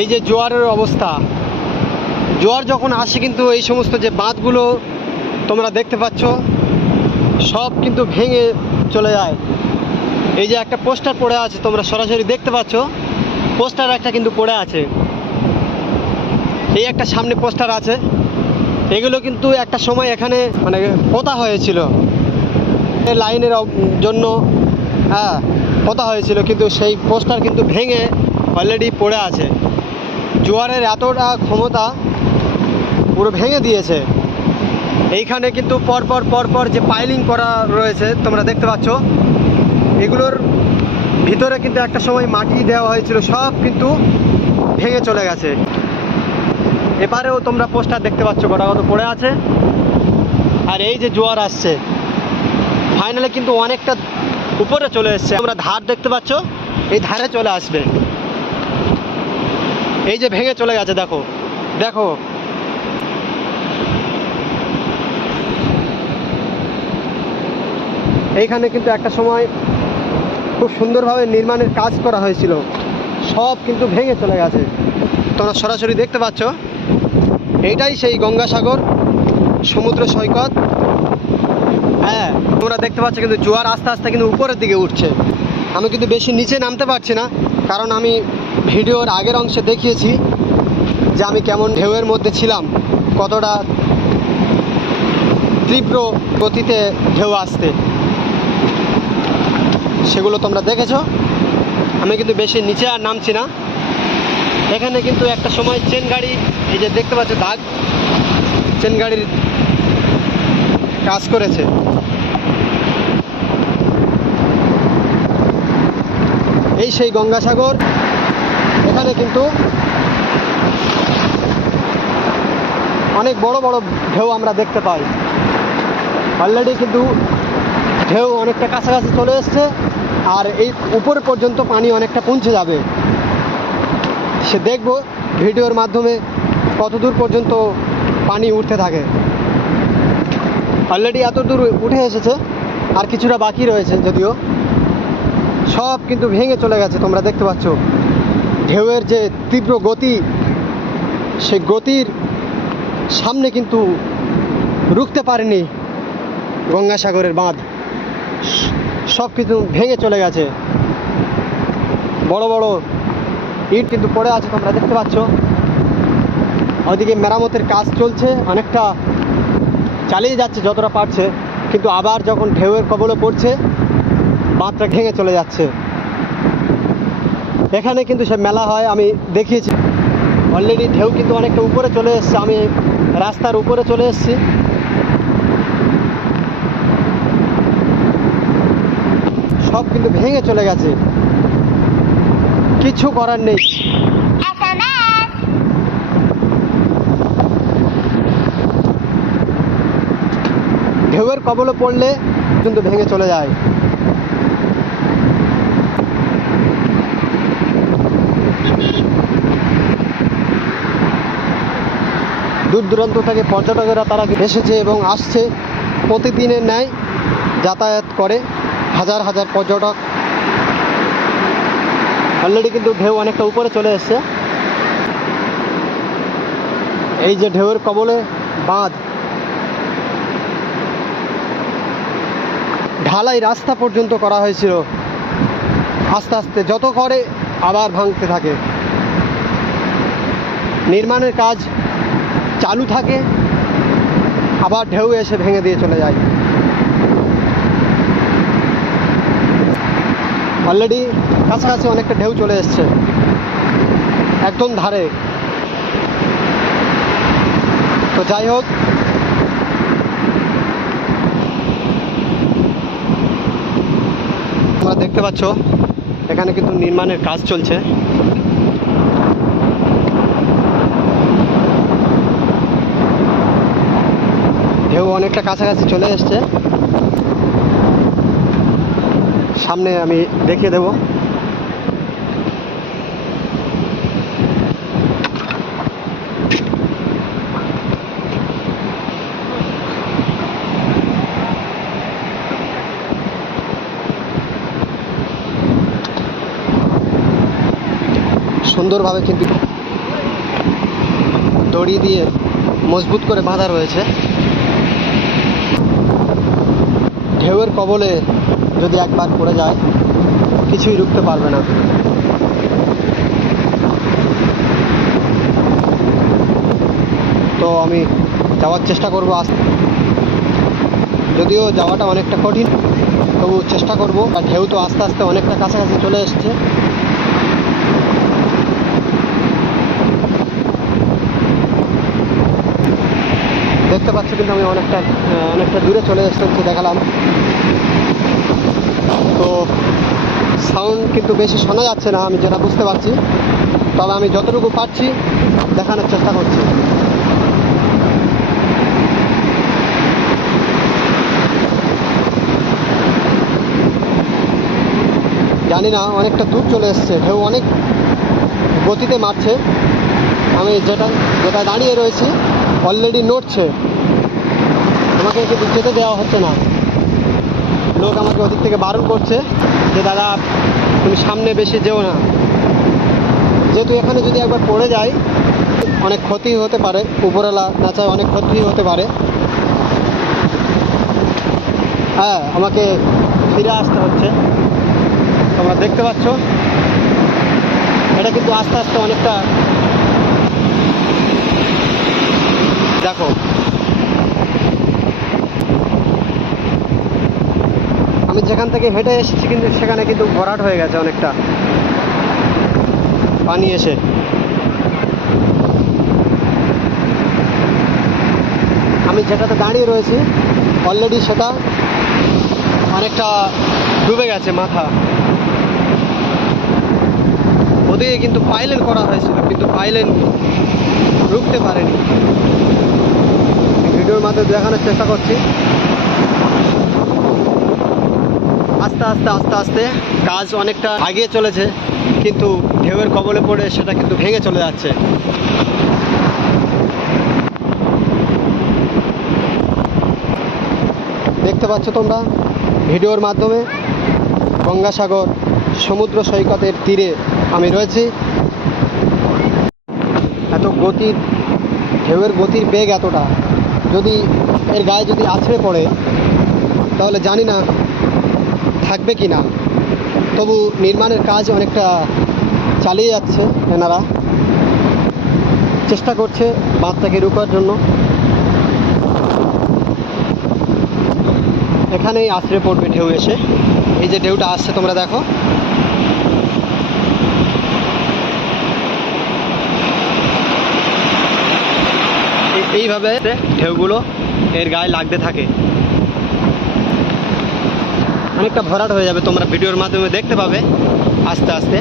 এই যে জোয়ারের অবস্থা, জোয়ার যখন আসে কিন্তু এই সমস্ত যে বাঁধগুলো তোমরা দেখতে পাচ্ছ সব কিন্তু ভেঙে চলে যায়। এই যে একটা পোস্টার পড়ে আছে, তোমরা সরাসরি দেখতে পাচ্ছ পোস্টার একটা কিন্তু পড়ে আছে। এই একটা সামনে পোস্টার আছে, এগুলো কিন্তু একটা সময় এখানে মানে পোতা হয়েছিল লাইনের জন্য, হ্যাঁ পোতা হয়েছিল, কিন্তু সেই পোস্টার কিন্তু ভেঙে অলরেডি পড়ে আছে। জোয়ারের এতটা ক্ষমতা পুরো ভেঙে দিয়েছে। এইখানে কিন্তু পরপর পরপর যে পাইলিং করা রয়েছে তোমরা দেখতে পাচ্ছ, এগুলোর ভিতরে কিন্তু একটা সময় মাটি দেওয়া হয়েছিল, সব কিন্তু ভেঙে চলে গেছে। এবারেও তোমরা পোস্টার দেখতে পাচ্ছ গোটাগত পড়ে আছে। আর এই যে জোয়ার আসছে ফাইনালে কিন্তু অনেকটা উপরে চলে এসছে, তোমরা ধার দেখতে পাচ্ছ, এই ধারে চলে আসবে। এই যে ভেঙে চলে গেছে, দেখো দেখো এইখানে কিন্তু একটা সময় খুব সুন্দরভাবে নির্মাণের কাজ করা হয়েছিল, সব কিন্তু ভেঙে চলে গেছে। তোমরা সরাসরি দেখতে পাচ্ছ এইটাই সেই গঙ্গাসাগর সমুদ্র সৈকত। হ্যাঁ তোমরা দেখতে পাচ্ছ কিন্তু জোয়ার আস্তে আস্তে কিন্তু উপরের দিকে উঠছে। আমি কিন্তু বেশি নিচে নামতে পারছি না, কারণ আমি ভিডিওর আগের অংশে দেখিয়েছি যে আমি কেমন ঢেউয়ের মধ্যে ছিলাম, কতটা তীব্র গতিতে ঢেউ আসতে, সেগুলো তোমরা দেখেছো। আমি কিন্তু বেশি নিচে আর নামছি না। এখানে কিন্তু একটা সময় চেন গাড়ি, এই যে দেখতে পাচ্ছ দাগ, চেন গাড়ির কাজ করেছে। এই সেই গঙ্গাসাগর, এখানে কিন্তু অনেক বড় বড় ঢেউ আমরা দেখতে পাই। অলরেডি কিন্তু ঢেউ অনেকটা কাছাকাছি চলে এসছে, আর এই উপর পর্যন্ত পানি অনেকটা পৌঁছে যাবে। সে দেখবো ভিডিওর মাধ্যমে কত দূর পর্যন্ত পানি উঠতে থাকে। অলরেডি এত দূর উঠে এসেছে, আর কিছুটা বাকি রয়েছে যদিও। সব কিন্তু ভেঙে চলে গেছে, তোমরা দেখতে পাচ্ছ ঢেউয়ের যে তীব্র গতি, সেই গতির সামনে কিন্তু রুখতে পারেনি গঙ্গাসাগরের বাঁধ, সব কিছু ভেঙে চলে গেছে। বড় বড় ইট কিন্তু পড়ে আছে, তোমরা দেখতে পাচ্ছ। ওইদিকে মেরামতের কাজ চলছে, অনেকটা চালিয়ে যাচ্ছে যতটা পারছে, কিন্তু আবার যখন ঢেউয়ের কবলে পড়ছে বাঁধটা ভেঙে চলে যাচ্ছে। এখানে কিন্তু সে মেলা হয়, আমি দেখিয়েছি। অলরেডি ঢেউ কিন্তু অনেকটা উপরে চলে এসছে, আমি রাস্তার উপরে চলে এসেছি। সব কিন্তু ভেঙে চলে গেছে, কিছু করার নেই। ঢেউয়ের কবলে পড়লে কিন্তু ভেঙে চলে যায়। দূর দূরান্ত থেকে পর্যটকেরা তারা এসেছে এবং আসছে, প্রতিদিনের ন্যায় যাতায়াত করে হাজার হাজার পর্যটক। অলরেডি কিন্তু ঢেউ অনেকটা উপরে চলে এসছে। এই যে ঢেউয়ের কবলে বাঁধ, ঢালাই রাস্তা পর্যন্ত করা হয়েছিল, আস্তে আস্তে যত করে আবার ভাঙতে থাকে। নির্মাণের কাজ চালু থাকে, আবার ঢেউ এসে ভেঙে দিয়ে চলে যায়। অলরেডি কাছাকাছি অনেকটা ঢেউ চলে এসছে, একদম ধারে। তো যাই হোক, তোমরা দেখতে পাচ্ছ এখানে কিন্তু নির্মাণের কাজ চলছে। ঢেউ অনেকটা কাছাকাছি চলে এসছে, সামনে আমি দেখিয়ে দেব। সুন্দরভাবে কিন্তু দড়ি দিয়ে মজবুত করে বাঁধা রয়েছে। ঢেউয়ের কবলে যদি একবার পড়ে যায় কিছুই রুখতে পারবে না। তো আমি যাওয়ার চেষ্টা করব, যদিও যাওয়াটা অনেকটা কঠিন, তবু চেষ্টা করব। আর ঢেউ তো আস্তে আস্তে অনেকটা কাছাকাছি চলে এসছে। দেখতে পাচ্ছ কিন্তু আমি অনেকটা দূরে চলে এসেছি, দেখালাম। তো সাউন্ড কিন্তু বেশি শোনা যাচ্ছে না, আমি যেটা বুঝতে পারছি, তবে আমি যতটুকু পারছি দেখানোর চেষ্টা করছি। জানি না, অনেকটা দূর চলে এসছে, ঢেউ অনেক গতিতে মারছে। আমি যেটা দাঁড়িয়ে রয়েছি অলরেডি নড়ছে, আমাকে কিন্তু যেতে দেওয়া হচ্ছে না। লোক আমাকে ওদিক থেকে বারণ করছে যে দাদা তুমি সামনে বেশি যেও না, যেহেতু এখানে যদি একবার পড়ে যায় অনেক ক্ষতি হতে পারে, উপরওয়ালা না চায় অনেক ক্ষতি হতে পারে। হ্যাঁ, আমাকে ফিরে আসতে হচ্ছে। তোমরা দেখতে পাচ্ছ এটা কিন্তু আস্তে আস্তে অনেকটা, দেখো আমি যেখান থেকে হেঁটে এসেছি কিন্তু সেখানে কিন্তু ভরাট হয়ে গেছে অনেকটা পানি এসে। আমি যেটাতে দাঁড়িয়ে রয়েছি অলরেডি সেটা অনেকটা ডুবে গেছে মাথা। ওদিকে কিন্তু পাইলেন করা হয়েছিল, কিন্তু পাইলেন রুখতে পারেনি। ভিডিওর মাধ্যমে দেখানোর চেষ্টা করছি। আস্তে আস্তে আস্তে আস্তে কাজ অনেকটা এগিয়ে চলেছে, কিন্তু ঢেউয়ের কবলে পড়ে সেটা কিন্তু ভেঙে চলে যাচ্ছে। দেখতে পাচ্ছ তোমরা ভিডিওর মাধ্যমে গঙ্গাসাগর সমুদ্র সৈকতের তীরে আমি রয়েছি। এত গতির, ঢেউয়ের গতির বেগ এতটা, যদি এর গায়ে যদি আছড়ে পড়ে তাহলে জানি না থাকবে কি না। তবু নির্মাণের কাজ অনেকটা চালিয়ে যাচ্ছে, এনারা চেষ্টা করছে বাঁধটাকে রুখার জন্য। এখানেই আছড়ে পড়বে ঢেউ এসে। এই যে ঢেউটা আসছে তোমরা দেখো, এইভাবে ঢেউগুলো এর গায়ে লাগতে থাকে, অনেকটা ভরাট হয়ে যাবে। তোমরা ভিডিওর মাধ্যমে দেখতে পাবে আস্তে আস্তে।